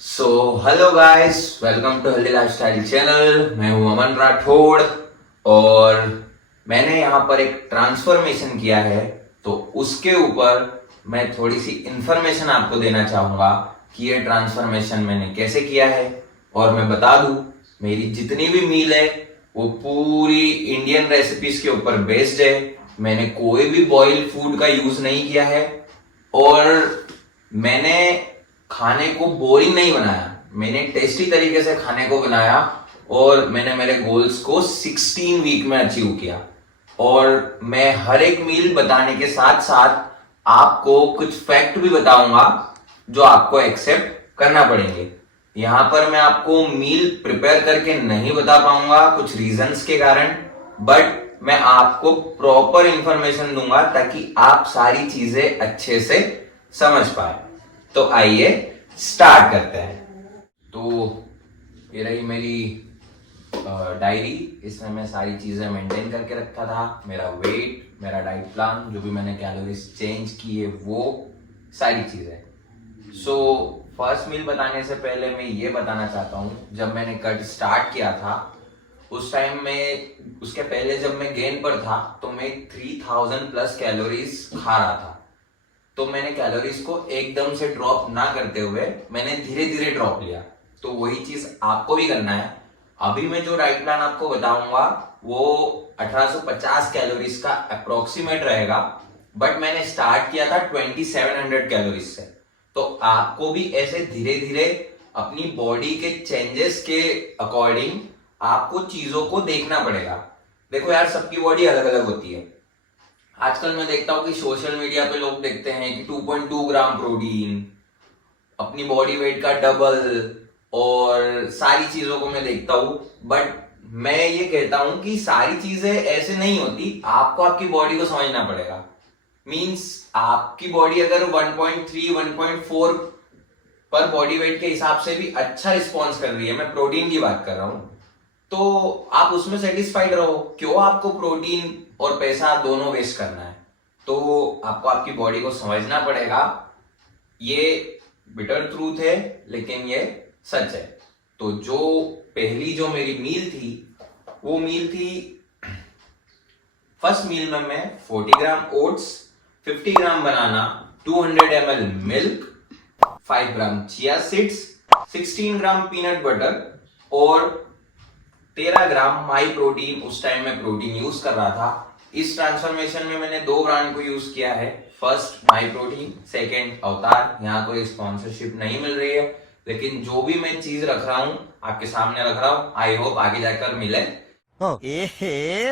So hello guys, welcome to healthy lifestyle channel. मैं हूं अमन राठौड़ और मैंने यहाँ पर एक ट्रांसफॉर्मेशन किया है, तो उसके ऊपर मैं थोड़ी सी इंफॉर्मेशन आपको देना चाहूंगा कि ये ट्रांसफॉर्मेशन मैंने कैसे किया है। और मैं बता दूं, मेरी जितनी भी मील है वो पूरी इंडियन रेसिपीज के ऊपर बेस्ड है। मैंने कोई भी बॉइल्ड फूड का यूज नहीं किया है और मैंने खाने को बोरिंग नहीं बनाया, मैंने टेस्टी तरीके से खाने को बनाया और मैंने मेरे गोल्स को 16 वीक में अचीव किया। और मैं हर एक मील बताने के साथ साथ आपको कुछ फैक्ट भी बताऊंगा जो आपको एक्सेप्ट करना पड़ेंगे। यहां पर मैं आपको मील प्रिपेयर करके नहीं बता पाऊंगा कुछ रीजंस के कारण, बट मैं आपको प्रॉपर इंफॉर्मेशन दूंगा ताकि आप सारी चीजें अच्छे से समझ पाए। तो आइए स्टार्ट करते हैं। तो ये रही मेरी डायरी, इसमें मैं सारी चीजें मेंटेन करके रखा था, मेरा वेट, मेरा डाइट प्लान, जो भी मैंने कैलोरीज चेंज किए वो सारी चीजें। सो फर्स्ट मील बताने से पहले मैं ये बताना चाहता हूँ, जब मैंने कट स्टार्ट किया था उस टाइम में, उसके पहले जब मैं गेन पर था तो मैं 3000 प्लस कैलोरीज खा रहा था। तो मैंने कैलोरीज को एकदम से ड्रॉप ना करते हुए मैंने धीरे धीरे ड्रॉप लिया। तो वही चीज आपको भी करना है। अभी मैं जो डाइट प्लान आपको बताऊंगा वो 1850 कैलोरीज का अप्रोक्सीमेट रहेगा, बट मैंने स्टार्ट किया था 2700 कैलोरीज से। तो आपको भी ऐसे धीरे धीरे अपनी बॉडी के चेंजेस के अकॉर्डिंग आपको चीजों को देखना पड़ेगा। देखो यार, सबकी बॉडी अलग अलग होती है। आजकल मैं देखता हूं कि सोशल मीडिया पे लोग देखते हैं कि 2.2 ग्राम प्रोटीन, अपनी बॉडी वेट का डबल, और सारी चीजों को मैं देखता हूं। बट मैं ये कहता हूं कि सारी चीजें ऐसे नहीं होती, आपको आपकी बॉडी को समझना पड़ेगा। मींस आपकी बॉडी अगर 1.3 1.4 पर बॉडी वेट के हिसाब से भी अच्छा रिस्पॉन्स कर रही है, मैं प्रोटीन की बात कर रहा हूं, तो आप उसमें सेटिस्फाइड रहो। क्यों आपको प्रोटीन और पैसा दोनों वेस्ट करना है? तो आपको आपकी बॉडी को समझना पड़ेगा। ये बिटर ट्रूथ है लेकिन ये सच है। तो जो पहली जो मेरी मील थी वो मील थी, फर्स्ट मील में मैं 40 ग्राम ओट्स, 50 ग्राम बनाना, 200 ml मिल्क, 5 ग्राम चिया सीड्स, 16 ग्राम पीनट बटर और 13 ग्राम माई प्रोटीन, उस टाइम में प्रोटीन यूज कर रहा था। इस ट्रांसफॉर्मेशन में मैंने दो ब्रांड को यूज किया है, फर्स्ट माई प्रोटीन, सेकेंड अवतार। यहाँ कोई स्पॉन्सरशिप नहीं मिल रही है, लेकिन जो भी मैं चीज रख रहा हूँ आपके सामने रख रहा हूँ, आई होप आगे जाकर मिले।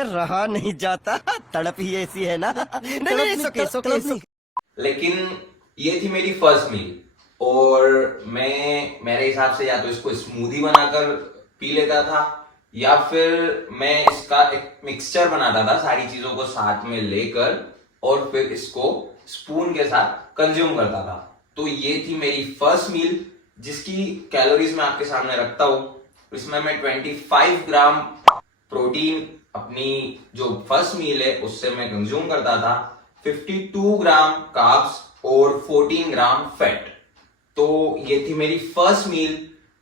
रहा नहीं जाता, तड़प ही ऐसी है ना। नहीं, लेकिन ये थी मेरी फर्स्ट मील और मैं मेरे हिसाब से या तो इसको स्मूदी बनाकर पी लेता था या फिर मैं इसका एक मिक्सचर बनाता था सारी चीजों को साथ में लेकर और फिर इसको स्पून के साथ कंज्यूम करता था। तो ये थी मेरी फर्स्ट मील जिसकी कैलोरीज मैं आपके सामने रखता हूं। इसमें मैं 25 ग्राम प्रोटीन अपनी जो फर्स्ट मील है उससे मैं कंज्यूम करता था, 52 ग्राम कार्ब्स और 14 ग्राम फैट। तो ये थी मेरी फर्स्ट मील।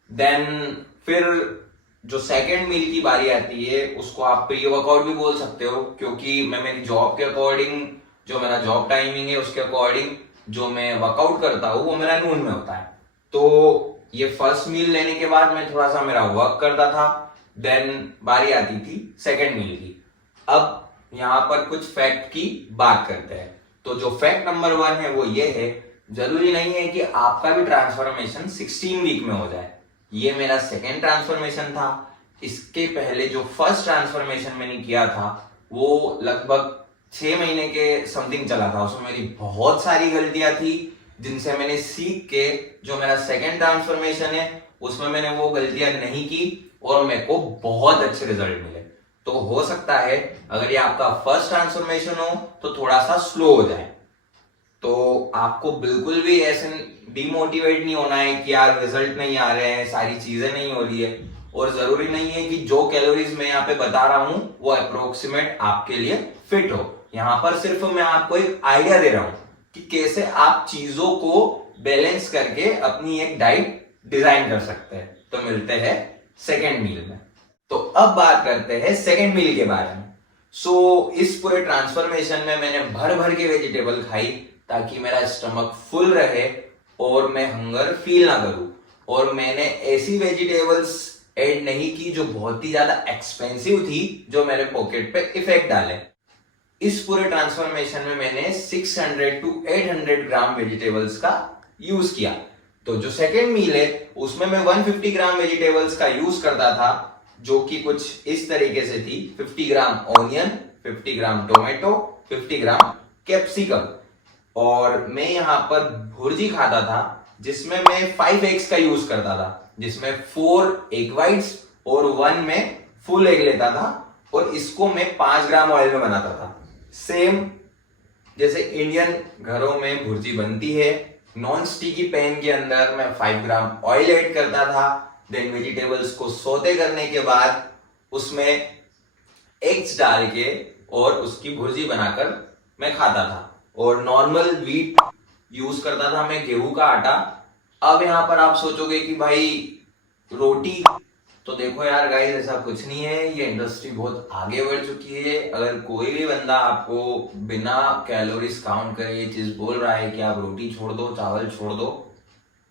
देन फिर जो सेकेंड मील की बारी आती है उसको आप प्री वर्कआउट भी बोल सकते हो, क्योंकि मैं मेरी जॉब के अकॉर्डिंग, जो मेरा जॉब टाइमिंग है उसके अकॉर्डिंग जो मैं वर्कआउट करता हूँ वो मेरा नून में होता है। तो ये फर्स्ट मील लेने के बाद मैं थोड़ा सा मेरा वर्क करता था, देन बारी आती थी सेकेंड मील की। अब यहाँ पर कुछ फैक्ट की बात करते हैं। तो जो फैक्ट नंबर 1 है वो ये है, जरूरी नहीं है कि आपका भी ट्रांसफॉर्मेशन 16 वीक में हो जाए। ये मेरा सेकेंड ट्रांसफॉर्मेशन था। इसके पहले जो फर्स्ट ट्रांसफॉर्मेशन मैंने किया था वो लगभग 6 महीने के समथिंग चला था। उसमें मेरी बहुत सारी गलतियां थी जिनसे मैंने सीख के जो मेरा सेकेंड ट्रांसफॉर्मेशन है उसमें मैंने वो गलतियां नहीं की और मेरे को बहुत अच्छे रिजल्ट मिले। तो हो सकता है अगर ये आपका फर्स्ट ट्रांसफॉर्मेशन हो तो थोड़ा सा स्लो हो जाए। तो आपको बिल्कुल भी ऐसे डिमोटिवेट नहीं होना है कि यार रिजल्ट नहीं आ रहे हैं, सारी चीजें नहीं हो रही है। और जरूरी नहीं है कि जो कैलोरीज मैं यहाँ पे बता रहा हूं वो अप्रोक्सीमेट आपके लिए फिट हो। यहाँ पर सिर्फ मैं आपको एक आइडिया दे रहा हूं कि कैसे आप चीजों को बैलेंस करके अपनी एक डाइट डिजाइन कर सकते हैं। तो मिलते हैं सेकेंड मील में। तो अब बात करते हैं सेकेंड मील के बारे में। इस पूरे ट्रांसफॉर्मेशन में मैंने भर भर के वेजिटेबल खाई ताकि मेरा स्टमक फुल रहे और मैं हंगर फील ना करूं। और मैंने ऐसी वेजिटेबल्स ऐड नहीं की जो बहुत ही ज्यादा एक्सपेंसिव थी, जो मेरे पॉकेट पे इफेक्ट डाले। इस पूरे ट्रांसफॉर्मेशन में मैंने 600 to 800 ग्राम वेजिटेबल्स का यूज किया। तो जो सेकेंड मील है उसमें मैं 150 ग्राम वेजिटेबल्स का यूज करता था, जो कि कुछ इस तरीके से थी। 50 ग्राम ऑनियन, 50 ग्राम टोमेटो, 50 ग्राम कैप्सिकम। और मैं यहाँ पर भुर्जी खाता था जिसमें मैं 5 एग्स का यूज करता था, जिसमें 4 एग वाइट्स और 1 में फुल एग लेता था। और इसको मैं 5 ग्राम ऑयल में बनाता था, सेम जैसे इंडियन घरों में भुर्जी बनती है। नॉन स्टिकी पैन के अंदर मैं 5 ग्राम ऑयल ऐड करता था। देन वेजिटेबल्स को सौते करने के बाद उसमें एग्स डाल के और उसकी भुर्जी बनाकर मैं खाता था। और नॉर्मल व्हीट यूज करता था मैं, गेहूं का आटा। अब यहां पर आप सोचोगे कि भाई रोटी, तो देखो यार गाइस, ऐसा कुछ नहीं है। ये इंडस्ट्री बहुत आगे बढ़ चुकी है। अगर कोई भी बंदा आपको बिना कैलोरीज काउंट करे ये चीज बोल रहा है कि आप रोटी छोड़ दो, चावल छोड़ दो,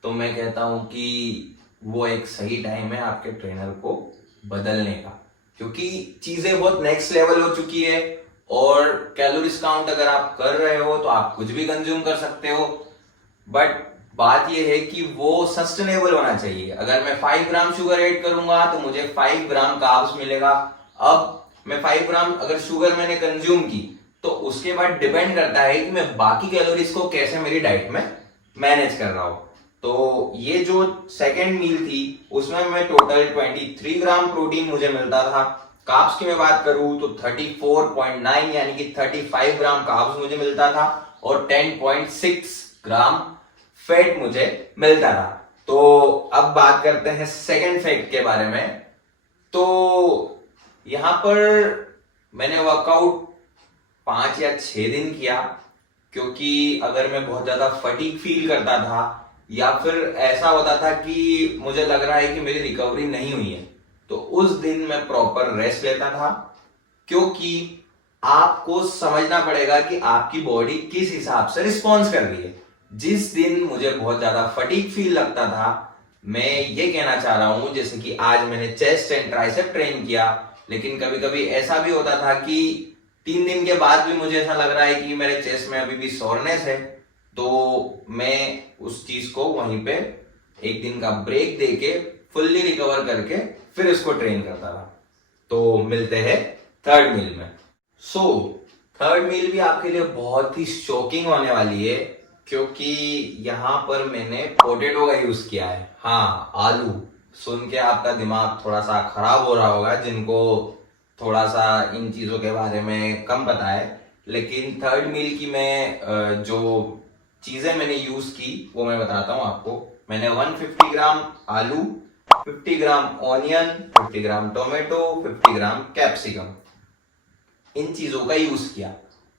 तो मैं कहता हूं कि वो एक सही टाइम है आपके ट्रेनर को बदलने का, क्योंकि चीजें बहुत नेक्स्ट लेवल हो चुकी है। और कैलोरीज काउंट अगर आप कर रहे हो तो आप कुछ भी कंज्यूम कर सकते हो, बट बात यह है कि वो सस्टेनेबल होना चाहिए। अगर मैं 5 ग्राम शुगर ऐड करूंगा तो मुझे 5 ग्राम कार्ब्स मिलेगा। अब मैं 5 ग्राम अगर शुगर मैंने कंज्यूम की तो उसके बाद डिपेंड करता है कि मैं बाकी कैलोरीज को कैसे मेरी डाइट में मैनेज कर रहा हूं। तो ये जो सेकेंड मील थी उसमें मैं टोटल 23 ग्राम प्रोटीन मुझे मिलता था। कार्ब्स की मैं बात करूं तो 34.9 यानी कि 35 ग्राम कार्ब्स मुझे मिलता था और 10.6 ग्राम फैट मुझे मिलता था। तो अब बात करते हैं सेकेंड फैक्ट के बारे में। तो यहां पर मैंने वर्कआउट 5 या 6 दिन किया, क्योंकि अगर मैं बहुत ज्यादा फटीग फील करता था या फिर ऐसा होता था कि मुझे लग रहा है कि मेरी रिकवरी नहीं हुई है, तो उस दिन मैं प्रॉपर रेस्ट लेता था। क्योंकि आपको समझना पड़ेगा कि आपकी बॉडी किस हिसाब से रिस्पॉन्स कर रही है। जिस दिन मुझे बहुत ज्यादा फटीग फील लगता था, मैं ये कहना चाह रहा हूं जैसे कि आज मैंने चेस्ट एंड ट्राइसेप ट्रेन किया, लेकिन कभी कभी ऐसा भी होता था कि 3 दिन के बाद भी मुझे ऐसा लग रहा है कि मेरे चेस्ट में अभी भी सोरनेस है, तो मैं उस चीज को वहीं पे एक दिन का ब्रेक देके फुल्ली रिकवर करके फिर इसको ट्रेन करता था। तो मिलते हैं थर्ड मील में। थर्ड मील भी आपके लिए बहुत ही शॉकिंग होने वाली है, क्योंकि यहां पर मैंने पोटैटो का यूज किया है। हाँ, आलू। सुन के आपका दिमाग थोड़ा सा खराब हो रहा होगा जिनको थोड़ा सा इन चीजों के बारे में कम पता है। लेकिन थर्ड मील की मैं जो चीजें मैंने यूज की वो मैं बताता हूं आपको। मैंने 150 ग्राम आलू, 50 ग्राम ऑनियन, 50 ग्राम टोमेटो, 50 ग्राम कैप्सिकम, इन चीजों का यूज किया।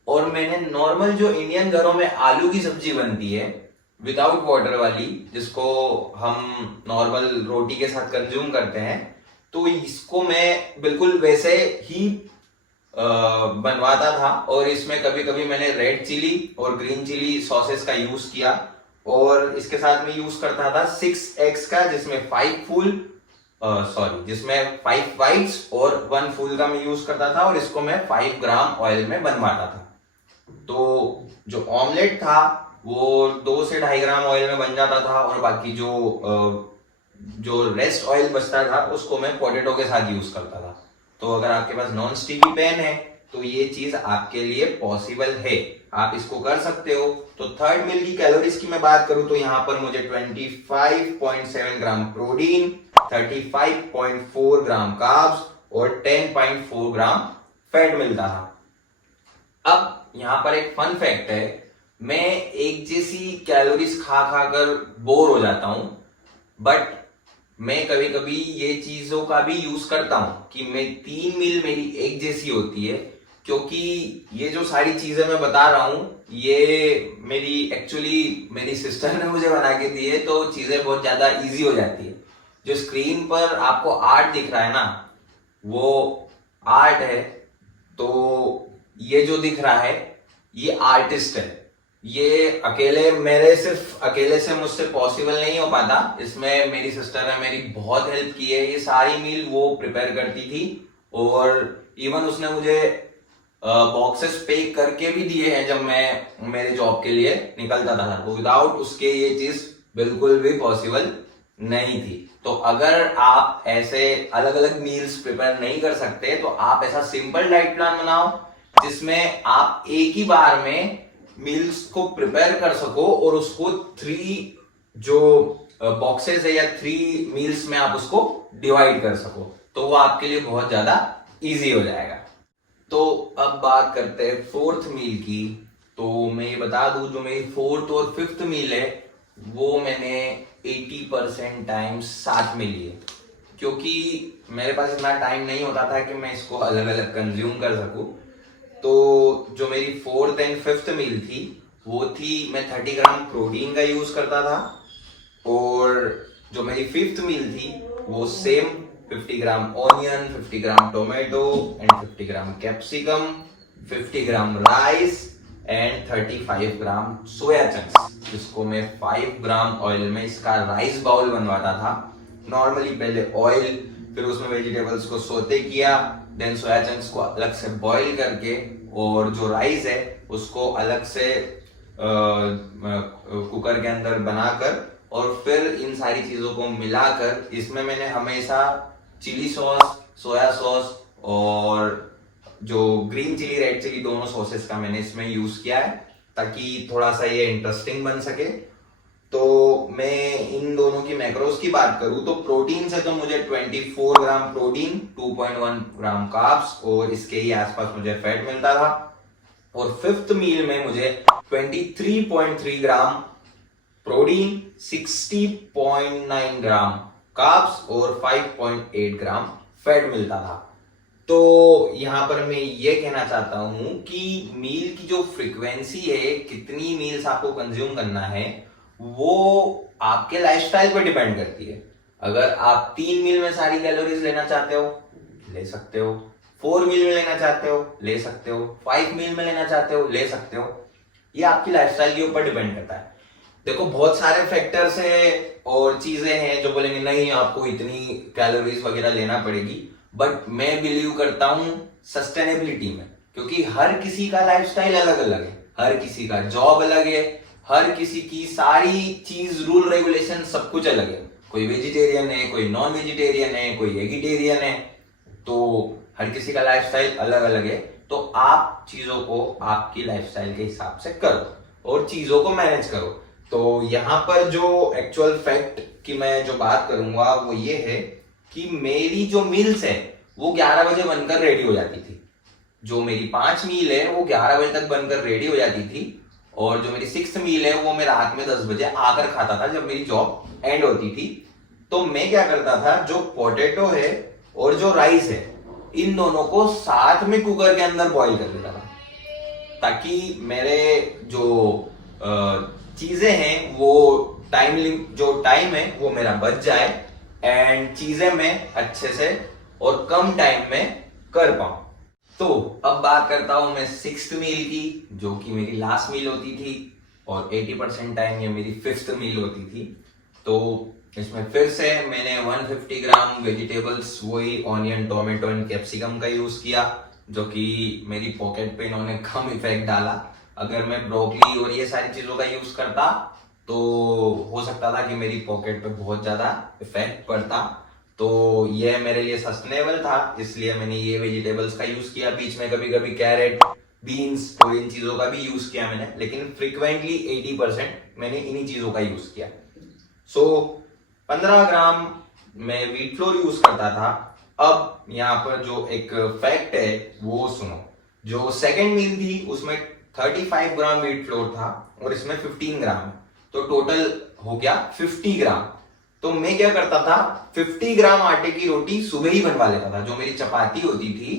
और मैंने नॉर्मल जो इंडियन घरों में आलू की सब्जी बनती है विदाउट वाटर वाली, जिसको हम नॉर्मल रोटी के साथ कंज्यूम करते हैं, तो इसको मैं बिल्कुल वैसे ही बनवाता था। और इसमें कभी कभी मैंने रेड चिली और ग्रीन चिली सॉसेस का यूज किया। और इसके साथ में यूज करता था 6 एग्स का, जिसमें 5 वाइट्स और 1 फुल का मैं यूज करता था। और इसको मैं 5 ग्राम ऑयल में बनवाता था। तो जो ऑमलेट था वो 2 से 2.5 ग्राम ऑयल में बन जाता था। और बाकी जो रेस्ट ऑयल बचता था उसको मैं पोटैटो के साथ यूज करता था। तो अगर आपके पास नॉन स्टिकी पैन है तो ये चीज आपके लिए पॉसिबल है, आप इसको कर सकते हो। तो थर्ड मील की कैलोरीज की मैं बात करूं तो यहां पर मुझे 25.7 ग्राम प्रोटीन, 35.4 ग्राम कार्ब्स और 10.4 ग्राम फैट मिलता था। अब यहां पर एक फन फैक्ट है, मैं एक जैसी कैलोरीज खा कर बोर हो जाता हूं, बट मैं कभी कभी ये चीजों का भी यूज करता हूं कि मैं 3 मील मेरी एक जैसी होती है। क्योंकि ये जो सारी चीजें मैं बता रहा हूं ये मेरी सिस्टर ने मुझे बना के दी है, तो चीजें बहुत ज्यादा इजी हो जाती है। जो स्क्रीन पर आपको आर्ट दिख रहा है ना, वो आर्ट है। तो ये जो दिख रहा है ये आर्टिस्ट है। ये सिर्फ अकेले से मुझसे पॉसिबल नहीं हो पाता। इसमें मेरी सिस्टर ने मेरी बहुत हेल्प की है। ये सारी मील वो प्रिपेयर करती थी, और इवन उसने मुझे बॉक्सेस पैक करके भी दिए हैं जब मैं मेरे जॉब के लिए निकलता था। तो विदाउट उसके ये चीज बिल्कुल भी पॉसिबल नहीं थी। तो अगर आप ऐसे अलग अलग मील्स प्रिपेयर नहीं कर सकते, तो आप ऐसा सिंपल डाइट प्लान बनाओ जिसमें आप एक ही बार में मील्स को प्रिपेयर कर सको, और उसको 3 जो बॉक्सेस है या 3 मील्स में आप उसको डिवाइड कर सको। तो वो आपके लिए बहुत ज्यादा इजी हो जाएगा। तो अब बात करते हैं 4th मील की। तो मैं ये बता दूं, जो मेरी 4th और 5th मील है वो मैंने 80% टाइम साथ में लिए, क्योंकि मेरे पास इतना टाइम नहीं होता था कि मैं इसको अलग अलग कंज्यूम कर सकूं। तो जो मेरी 4th एंड 5th मील थी वो थी, मैं 30 ग्राम प्रोटीन का यूज करता था, और जो मेरी 5th मील थी वो same 50 gram onion, 50 gram tomato and 50 gram capsicum, 50 gram rice and 35 gram soya chunks, जिसको मैं 5 ग्राम ऑयल में इसका राइस बाउल बनवाता था। नॉर्मली पहले ऑयल, फिर उसमें वेजिटेबल्स को सोते किया, देन सोया चंक्स को अलग से बॉईल करके, और जो राइस है उसको अलग से कुकर के अंदर बनाकर, और फिर इन सारी चीजों को मिलाकर इसमें मैंने हमेशा चिली सॉस, सोया सॉस और जो ग्रीन चिली, रेड चिली, दोनों सॉसेस का मैंने इसमें यूज किया है, ताकि थोड़ा सा ये इंटरेस्टिंग बन सके। तो मैं इन दोनों की मैक्रोस की बात करूं तो प्रोटीन से तो मुझे 24 ग्राम प्रोटीन, 2.1 ग्राम कार्ब्स और इसके ही आसपास मुझे फैट मिलता था। और 5th मील में मुझे 23.3 ग्राम प्रोटीन, 60.9 ग्राम कार्ब्स और 5.8 ग्राम फैट मिलता था। तो यहां पर मैं ये कहना चाहता हूं कि मील की जो फ्रीक्वेंसी है, कितनी मील्स आपको कंज्यूम करना है, वो आपके लाइफस्टाइल पर डिपेंड करती है। अगर आप 3 मील में सारी कैलोरीज लेना चाहते हो, ले सकते हो। 4 मील में लेना चाहते हो, ले सकते हो। 5 मील में लेना चाहते हो, ले सकते हो। ये आपकी लाइफस्टाइल के ऊपर डिपेंड करता है। देखो, बहुत सारे फैक्टर्स हैं और चीजें हैं जो बोलेंगे नहीं आपको इतनी कैलोरीज वगैरह लेना पड़ेगी, बट मैं बिलीव करता हूं सस्टेनेबिलिटी में, क्योंकि हर किसी का लाइफस्टाइल अलग अलग है, हर किसी का जॉब अलग है, हर किसी की सारी चीज, रूल रेगुलेशन सब कुछ अलग है। कोई वेजिटेरियन है, कोई नॉन वेजिटेरियन है, कोई एगिटेरियन है, तो हर किसी का लाइफस्टाइल अलग अलग है। तो आप चीजों को आपकी लाइफस्टाइल के हिसाब से करो और चीजों को मैनेज करो। तो यहाँ पर जो एक्चुअल फैक्ट की मैं जो बात करूंगा वो ये है कि मेरी जो मील्स है वो 11 बजे बनकर रेडी हो जाती थी। जो मेरी 5 मील है वो 11 बजे तक बनकर रेडी हो जाती थी, और जो मेरी 6th मील है वो मैं रात में 10 बजे आकर खाता था जब मेरी जॉब एंड होती थी। तो मैं क्या करता था, जो पोटैटो है और जो राइस है, इन दोनों को साथ में कुकर के अंदर बॉईल कर देता था, ताकि मेरे जो चीजें हैं वो जो टाइम है वो मेरा बच जाए, एंड चीजें मैं अच्छे से और कम टाइम में कर पाऊं। तो अब बात करता हूं मैं 6th मील की, जो कि मेरी लास्ट मील होती थी, और 80% टाइम ये मेरी 5th मील होती थी। तो इसमें फिर से मैंने 150 ग्राम वेजिटेबल्स, वही ऑनियन, टोमेटो एंड कैप्सिकम का यूज किया, जो कि मेरी पॉकेट पे इन्होंने कम इफेक्ट डाला। अगर मैं ब्रोकली और ये सारी चीजों का यूज करता तो हो सकता था कि मेरी पॉकेट पे बहुत ज्यादा इफेक्ट पड़ता। तो ये मेरे लिए सस्टेनेबल था, इसलिए मैंने ये वेजिटेबल्स का यूज किया। बीच में कभी कभी कैरेट, बीन्स, तो इन चीजों का भी यूज किया मैंने, लेकिन फ्रीक्वेंटली 80% मैंने इन्हीं चीजों का यूज किया। 15 ग्राम मैं व्हीट फ्लोर यूज करता था। अब यहाँ पर जो एक फैक्ट है वो सुनो। जो 2nd मील थी उसमें 35 ग्राम व्हीट फ्लोर था और इसमें 15 ग्राम, तो टोटल हो गया 50 ग्राम। तो मैं क्या करता था, 50 ग्राम आटे की रोटी सुबह ही बनवा लेता था। जो मेरी चपाती होती थी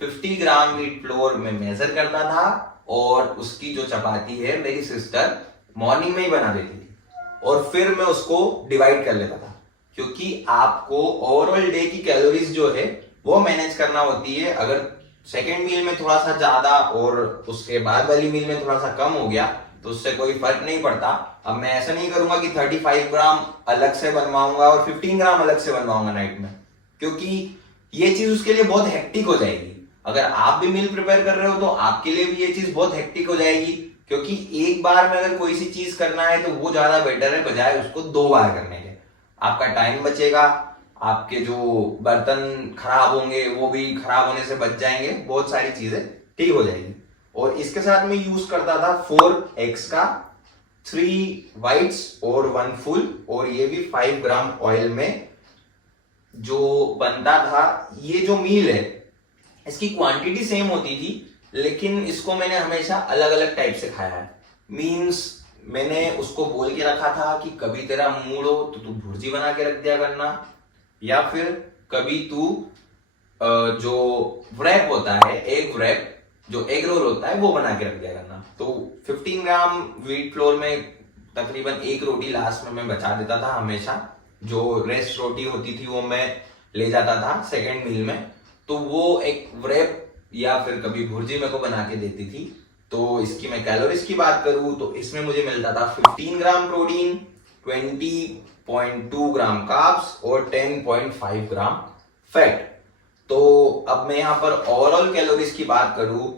50 ग्राम व्हीट फ्लोर में मेजर करता था, और उसकी जो चपाती है मेरी सिस्टर मॉर्निंग में ही बना देती थी और फिर मैं उसको डिवाइड कर लेता था, क्योंकि आपको ओवरऑल डे की कैलोरीज जो है वो मैनेज करना होती है। अगर सेकेंड मील में थोड़ा सा ज्यादा और उसके बाद वाली मील में थोड़ा सा कम हो गया तो उससे कोई फर्क नहीं पड़ता। अब मैं ऐसा नहीं करूंगा कि 35 ग्राम अलग से बनवाऊंगा और 15 ग्राम अलग से बनवाऊंगा नाइट में, क्योंकि ये चीज उसके लिए बहुत हेक्टिक हो जाएगी। अगर आप भी मील प्रिपेयर कर रहे हो तो आपके लिए भी ये चीज बहुत हेक्टिक हो जाएगी, क्योंकि एक बार में अगर कोई सी चीज करना है तो वो ज्यादा बेटर है बजाय उसको 2 बार करने के। आपका टाइम बचेगा, आपके जो बर्तन खराब होंगे वो भी खराब होने से बच जाएंगे, बहुत सारी चीजें ठीक हो जाएगी। और इसके साथ मैं यूज करता था 4 एग्स का, 3 व्हाइट्स और 1 फुल, और ये भी 5 ग्राम ऑयल में जो बनता था। ये जो मील है इसकी क्वांटिटी सेम होती थी, लेकिन इसको मैंने हमेशा अलग अलग टाइप से खाया है। मीन्स मैंने उसको बोल के रखा था कि कभी तेरा मूड हो तो तू भुर्जी बना के रख दिया करना, या फिर कभी तू जो व्रैप होता है, एग व्रैप जो एग रोल होता है वो बना के रख दिया करना। तो 15 ग्राम व्हीट फ्लोर में तकरीबन 1 रोटी लास्ट में मैं बचा देता था हमेशा। जो रेस्ट रोटी होती थी वो मैं ले जाता था सेकेंड मील में, तो वो एक व्रैप या फिर कभी भुर्जी मेरे को बना के देती थी। तो इसकी मैं कैलोरीज की बात करूं तो इसमें मुझे मिलता था 15 ग्राम प्रोटीन, 20.2 ग्राम कार्ब्स और 10.5 ग्राम फैट। तो अब मैं यहाँ पर ओवरऑल कैलोरीज की बात करूं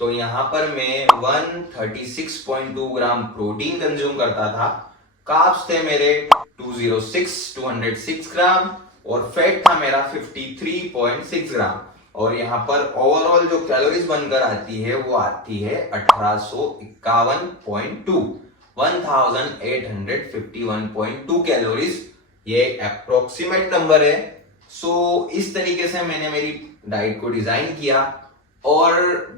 तो यहाँ पर मैं 136.2 ग्राम प्रोटीन कंज्यूम करता था, कार्ब्स थे मेरे 206 ग्राम और फैट था मेरा 53.6 ग्राम। और यहाँ पर ओवरऑल जो कैलोरीज बनकर आती है वो आती है 1851.2, 1851.2 कैलोरीज। ये अप्रोक्सीमेट नंबर है। सो इस तरीके से मैंने मेरी डाइट को डिजाइन किया। और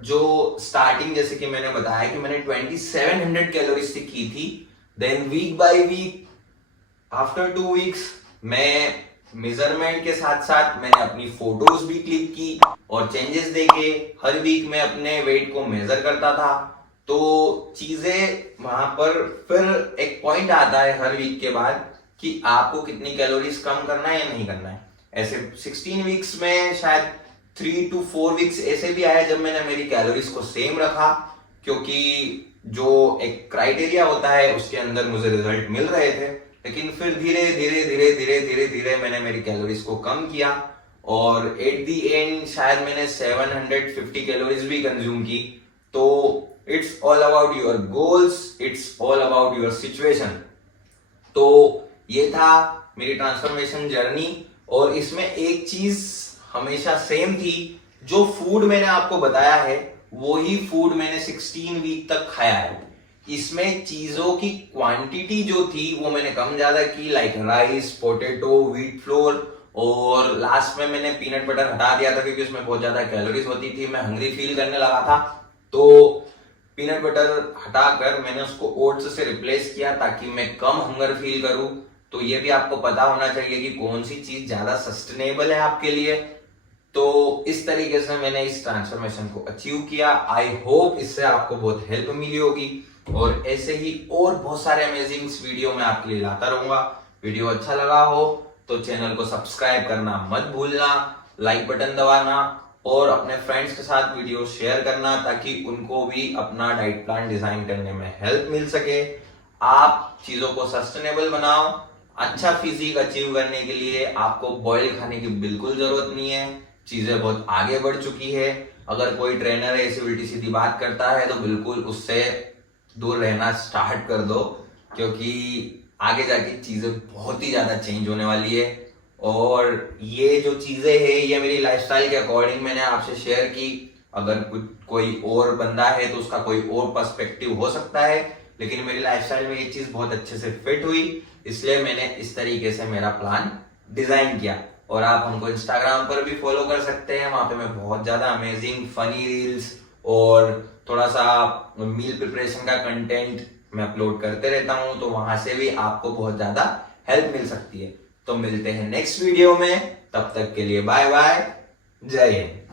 जो स्टार्टिंग जैसे कि मैंने बताया कि मैंने 2700 कैलोरीज से की थी, then week by week after 2 weeks मैं मेजरमेंट के साथ साथ मैंने अपनी फोटोज भी क्लिक की और चेंजेस देखे। हर वीक मैं अपने वेट को मेजर करता था। तो चीजें वहां पर फिर एक पॉइंट आता है हर वीक के बाद कि आपको कितनी कैलोरीज कम करना है या नहीं करना है। ऐसे 16 वीक्स में शायद 3 to 4 वीक्स ऐसे भी आए जब मैंने मेरी कैलोरीज को सेम रखा, क्योंकि जो एक क्राइटेरिया होता है उसके अंदर मुझे रिजल्ट मिल रहे थे। लेकिन फिर धीरे धीरे मैंने मेरी कैलोरीज को कम किया और एट दी एंड शायद मैंने 750 कैलोरीज भी कंज्यूम की। तो it's all about your goals, it's all about your situation. तो ये था मेरी ट्रांसफॉर्मेशन जर्नी। और इसमें एक चीज हमेशा सेम थी, जो फूड मैंने आपको बताया है वही फूड मैंने 16 वीक तक खाया है। इसमें चीजों की क्वांटिटी जो थी वो मैंने कम ज्यादा की, like rice, potato, wheat flour, और लास्ट में मैंने पीनट बटर हटा दिया था क्योंकि उसमें बहुत ज्यादा कैलोरीज होती थी, मैं हंग्री फील करने लगा था। तो पीनट बटर हटाकर मैंने उसको ओट्स से रिप्लेस किया ताकि मैं कम हंगर फील करूं। तो ये भी आपको पता होना चाहिए कि कौन सी चीज ज्यादा सस्टेनेबल है आपके लिए। तो इस तरीके से मैंने इस ट्रांसफॉर्मेशन को अचीव किया। आई होप इससे आपको बहुत हेल्प मिली होगी और ऐसे ही और बहुत सारे अमेजिंग वीडियो मैं आपके लिए लाता रहूंगा। वीडियो अच्छा लगा हो तो चैनल को सब्सक्राइब करना मत भूलना, लाइक बटन दबाना और अपने फ्रेंड्स के साथ वीडियो शेयर करना ताकि उनको भी अपना डाइट प्लान डिजाइन करने में हेल्प मिल सके। आप चीजों को सस्टेनेबल बनाओ। अच्छा फिजिक अचीव करने के लिए आपको बॉयल खाने की बिल्कुल जरूरत नहीं है, चीजें बहुत आगे बढ़ चुकी है। अगर कोई ट्रेनर ऐसी उल्टी सीधी बात करता है तो बिल्कुल उससे दूर रहना स्टार्ट कर दो, क्योंकि आगे जाके चीजें बहुत ही ज्यादा चेंज होने वाली है। और ये जो चीजें है ये मेरी लाइफस्टाइल के अकॉर्डिंग मैंने आपसे शेयर की। अगर कुछ कोई और बंदा है तो उसका कोई और पर्सपेक्टिव हो सकता है, लेकिन मेरी लाइफस्टाइल में ये चीज बहुत अच्छे से फिट हुई, इसलिए मैंने इस तरीके से मेरा प्लान डिजाइन किया। और आप हमको इंस्टाग्राम पर भी फॉलो कर सकते हैं, वहां पे मैं बहुत ज्यादा अमेजिंग फनी रील्स और थोड़ा सा मील प्रिपरेशन का कंटेंट मैं अपलोड करते रहता हूं, तो वहां से भी आपको बहुत ज्यादा हेल्प मिल सकती है। तो मिलते हैं नेक्स्ट वीडियो में, तब तक के लिए बाय बाय, जय हिंद।